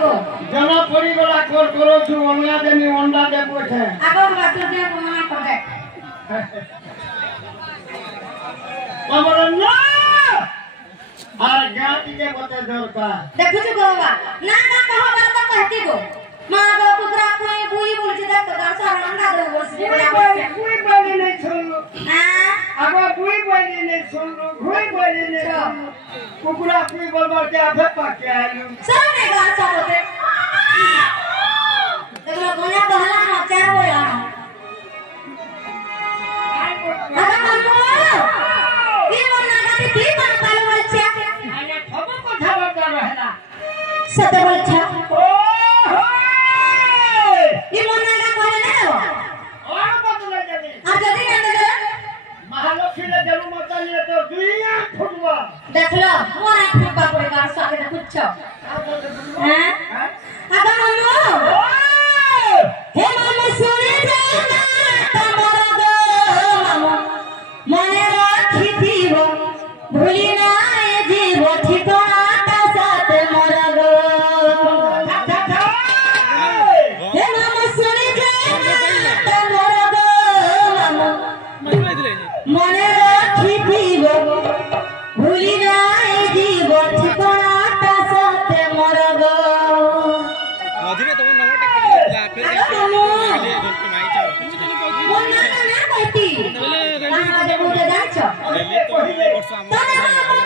गो जना पड़ी गला करो छु ओनगा देनी अंडा दे पोछे आगो बात दे मना कर दे हमर ना আর গাঁতি কে বতে দরকার দেখু छु বাবা না না কহ বার তো कहती गो মা গো কুকরা কই বুই বলছি দেখ তো গাছ রান্না দে বলছি বুই বলি নাই শুনলো হ্যাঁ আগো বুই বলি নাই শুনলো ঘুই বলি নাই কুকুরা কুই বলবার কে আফে পাকে আলু সামনে গাছ বতে দেখলো গোনা বহলা না চার বলা আরে মামু কি মনা গাতি কি মন কালো বলছে আরে খবর কথা বলতা রহলা সতে বলছে ও হো ই মনা গা কইলে না আর বদলা যাবে আর যদি না দে মহালক্ষ্মীরে দেলু মত নিয়ে তো দুইয়া ফুটবা দেখলো মোরা ফুটবা করে গাছ আগে দেখছ হ্যাঁ আগা মামু হে মামু শুনে যাও না তোমার গো মামু মনে রাখি দিব ভুলি না এ জীব ঠিকানাটা সাথে মোর গো হে মামু শুনে যাও না তোমার গো মামু মনে রাখি দিব ভুলি না এ জীব ঠিকানাটা সাথে মোর গো মধুরে তোমার নম্বরটা কেটে দিলা ফের মামু ধরতে মাইছো কিছু জানি কইছি মনে না কইতি বলে কাজ বুঝে যাচ্ছ রেলে তো বর্ষ আমার